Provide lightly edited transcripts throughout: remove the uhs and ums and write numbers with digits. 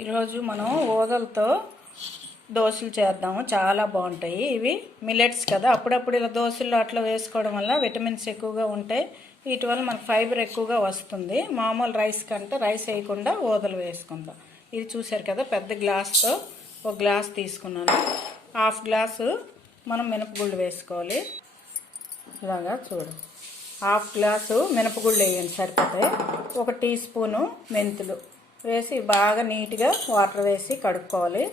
ఈరోజు మనం ఊదలతో దోశలు చేద్దాము. చాలా బాగుంటాయి. ఇవి మిల్లెట్స్ కదా, అప్పుడప్పుడు ఇలా దోశలు అట్లా వేసుకోవడం వల్ల విటమిన్స్ ఎక్కువగా ఉంటాయి. వీటి వల్ల మనకు ఫైబర్ ఎక్కువగా వస్తుంది. మామూలు రైస్ కంటే రైస్ వేయకుండా ఊదలు వేసుకుందాం. ఇది చూసారు కదా, పెద్ద గ్లాస్తో ఒక గ్లాస్ తీసుకున్నాను. హాఫ్ గ్లాసు మనం మినపగుళ్ళు వేసుకోవాలి. ఇలాగా చూడు, హాఫ్ గ్లాసు మినపగుళ్ళు వేయండి సరిపోతాయి. ఒక టీ స్పూను మెంతులు వేసి బాగా నీట్గా వాటర్ వేసి కడుక్కోవాలి.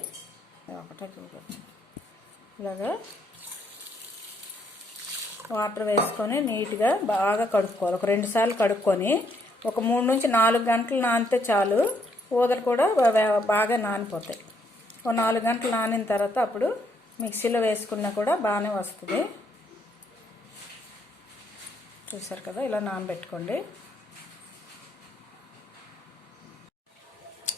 ఒకటే చూడవచ్చు, ఇలాగా వాటర్ వేసుకొని నీట్గా బాగా కడుక్కోవాలి. ఒక 2 సార్లు కడుక్కొని ఒక 3 నుంచి 4 గంటలు నానితే చాలు. ఊదలు కూడా బాగా నానిపోతాయి. ఒక 4 గంటలు నానిన తర్వాత అప్పుడు మిక్సీలో వేసుకున్నా కూడా బాగానే వస్తుంది. చూసారు కదా, ఇలా నానబెట్టుకోండి.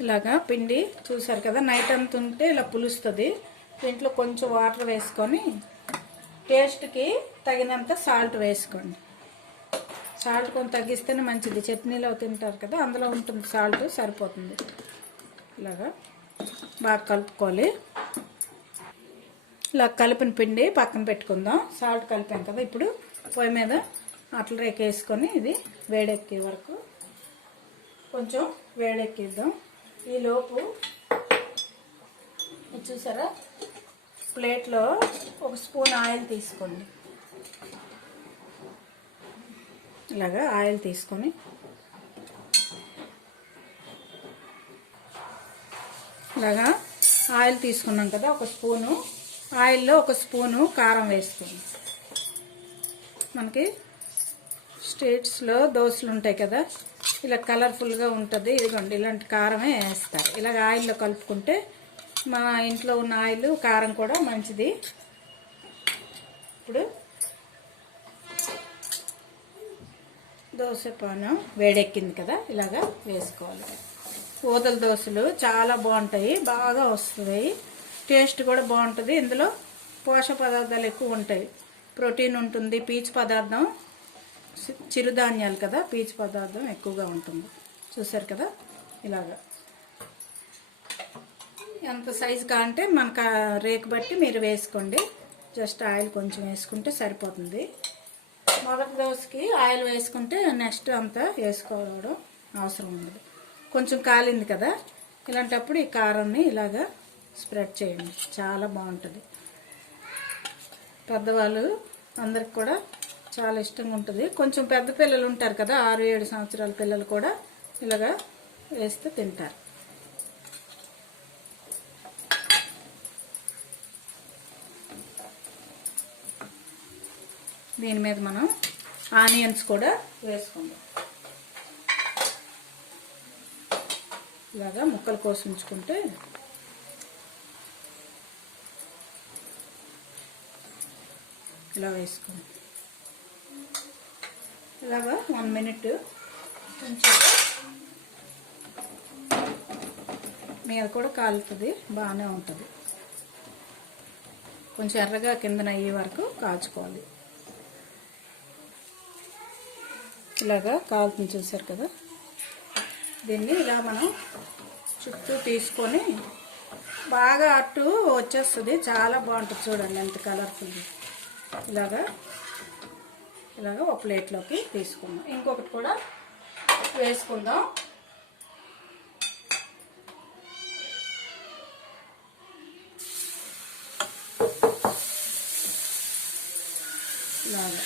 ఇలాగా పిండి చూసారు కదా, నైట్ అంతా ఉంటే ఇలా పులుస్తుంది. దీంట్లో కొంచెం వాటర్ వేసుకొని టేస్ట్కి తగినంత సాల్ట్ వేసుకోండి. సాల్ట్ కొంచెం తగ్గిస్తేనే మంచిది. చట్నీలో తింటారు కదా, అందులో ఉంటుంది సాల్ట్, సరిపోతుంది. ఇలాగా బాగా కలుపుకోవాలి. ఇలా కలిపిన పిండి పక్కన పెట్టుకుందాం. సాల్ట్ కలిపాం కదా, ఇప్పుడు పొయ్యి మీద అట్ల రేక వేసుకొని ఇది వేడెక్కే వరకు కొంచెం వేడెక్కిద్దాం. ఈలోపు చూసారా, ప్లేట్లో ఒక స్పూన్ ఆయిల్ తీసుకోండి. ఇలాగా ఆయిల్ తీసుకొని ఇలాగా ఆయిల్ తీసుకున్నాం కదా, ఒక స్పూను ఆయిల్లో ఒక స్పూను కారం వేసుకోండి. మనకి స్ట్రీట్స్లో దోశలు ఉంటాయి కదా, ఇలా కలర్ఫుల్గా ఉంటుంది. ఇదిగోండి, ఇలాంటి కారమే వేస్తారు. ఇలాగ ఆయిల్లో కలుపుకుంటే మా ఇంట్లో ఉన్న ఆయిల్ కారం కూడా మంచిది. ఇప్పుడు దోశ పానం వేడెక్కింది కదా, ఇలాగా వేసుకోవాలి. ఊదల దోశలు చాలా బాగుంటాయి, బాగా వస్తాయి. టేస్ట్ కూడా బాగుంటుంది. ఇందులో పోషక పదార్థాలు ఎక్కువ ఉంటాయి. ప్రోటీన్ ఉంటుంది, పీచు పదార్థం, చిరుధాన్యాలు కదా, పీచు పదార్థం ఎక్కువగా ఉంటుంది. చూసారు కదా, ఇలాగా ఎంత సైజు కాంటే మనకు రేకు బట్టి మీరు వేసుకోండి. జస్ట్ ఆయిల్ కొంచెం వేసుకుంటే సరిపోతుంది. మొదటి దోశకి ఆయిల్ వేసుకుంటే నెక్స్ట్ అంతా వేసుకోవడం అవసరం ఉండదు. కొంచెం కాలింది కదా, ఇలాంటప్పుడు ఈ కారాన్ని ఇలాగా స్ప్రెడ్ చేయండి. చాలా బాగుంటుంది. పెద్దవాళ్ళు అందరికి కూడా చాలా ఇష్టంగా ఉంటుంది. కొంచెం పెద్ద పిల్లలు ఉంటారు కదా, 6-7 సంవత్సరాల పిల్లలు కూడా ఇలాగా వేస్తే తింటారు. దీని మీద మనం ఆనియన్స్ కూడా వేసుకుందాం. ఇలాగా ముక్కలు కోసి ఉంచుకుంటే ఇలా వేసుకోండి. ఇలాగా 1 మినిట్ కొంచెం మీద కూడా కాలుతుంది, బాగానే ఉంటుంది. కొంచెం ఎర్రగా కిందన అయ్యే వరకు కాల్చుకోవాలి. ఇలాగా కాలుతుంది, చూసారు కదా. దీన్ని ఇలా మనం చుట్టూ తీసుకొని బాగా అట్టు వచ్చేస్తుంది. చాలా బాగుంటుంది. చూడండి ఎంత కలర్ఫుల్గా. ఇలాగా ఒక ప్లేట్లోకి తీసుకుందాం. ఇంకొకటి కూడా వేసుకుందాం. ఇలాగా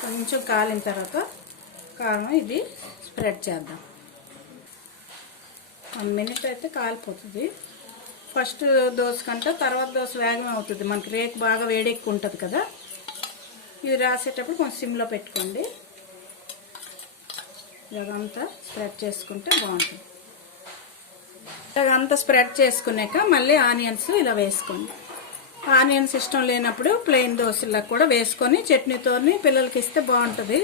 కొంచెం కాలిన తర్వాత కారం ఇది స్ప్రెడ్ చేద్దాం. 1 మినిట్ అయితే కాలిపోతుంది. ఫస్ట్ దోశ కంటే తర్వాత దోశ వేగం అవుతుంది. మనకి రేకు బాగా వేడెక్కి ఉంటుంది కదా. ఇది రాసేటప్పుడు కొంచెం సిమ్లో పెట్టుకోండి. ఇలాగంతా స్ప్రెడ్ చేసుకుంటే బాగుంటుంది. ఇలాగంతా స్ప్రెడ్ చేసుకున్నాక మళ్ళీ ఆనియన్స్ ఇలా వేసుకోండి. ఆనియన్స్ ఇష్టం లేనప్పుడు ప్లెయిన్ దోశలా కూడా వేసుకొని చట్నీతోని పిల్లలకి ఇస్తే బాగుంటుంది.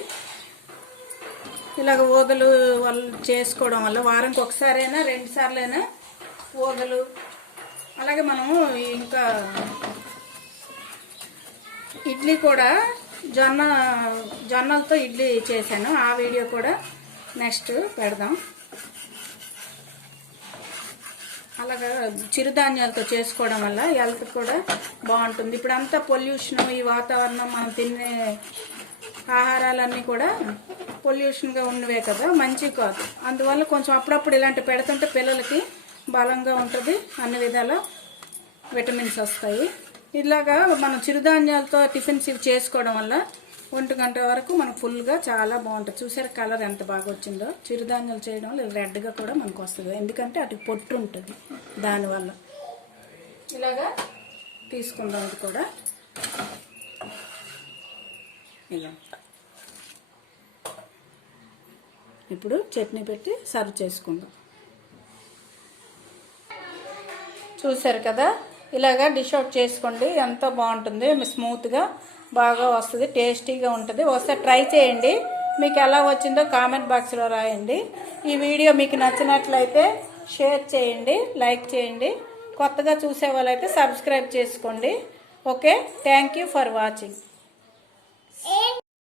ఇలాగ ఊదలు వాళ్ళు చేసుకోవడం వల్ల వారానికి ఒకసారైనా 2 సార్లైనా ఊదలు. అలాగే మనము ఇంకా ఇడ్లీ కూడా జొన్నలతో ఇడ్లీ చేశాను. ఆ వీడియో కూడా నెక్స్ట్ పెడదాం. అలాగా చిరుధాన్యాలతో చేసుకోవడం వల్ల హెల్త్ కూడా బాగుంటుంది. ఇప్పుడు అంతా పొల్యూషన్, ఈ వాతావరణం, మనం తినే ఆహారాలన్నీ కూడా పొల్యూషన్గా ఉన్నవే కదా, మంచివి కాదు. అందువల్ల కొంచెం అప్పుడప్పుడు ఇలాంటి పెడుతుంటే పిల్లలకి బలంగా ఉంటుంది, అన్ని విధాల విటమిన్స్ వస్తాయి. ఇలాగా మనం చిరుధాన్యాలతో టిఫిన్స్ ఇవి చేసుకోవడం వల్ల 1 గంట వరకు మనకు ఫుల్గా చాలా బాగుంటుంది. చూసారు కలర్ ఎంత బాగా వచ్చిందో. చిరుధాన్యాలు చేయడం వల్ల రెడ్గా కూడా మనకు వస్తుంది, ఎందుకంటే అటు పొట్టు ఉంటుంది. దానివల్ల ఇలాగా తీసుకుందాం. ఇది కూడా ఇలా ఇప్పుడు చట్నీ పెట్టి సర్వ్ చేసుకుందాం. చూసారు కదా, ఇలాగా డిష్ అవుట్ చేసుకోండి. ఎంతో బాగుంటుంది, స్మూత్గా బాగా వస్తుంది, టేస్టీగా ఉంటుంది. ఒకసారి ట్రై చేయండి. మీకు ఎలా వచ్చిందో కామెంట్ బాక్స్లో రాయండి. ఈ వీడియో మీకు నచ్చినట్లయితే షేర్ చేయండి, లైక్ చేయండి. కొత్తగా చూసే వాళ్ళైతే సబ్స్క్రైబ్ చేసుకోండి. Okay, thank you for watching.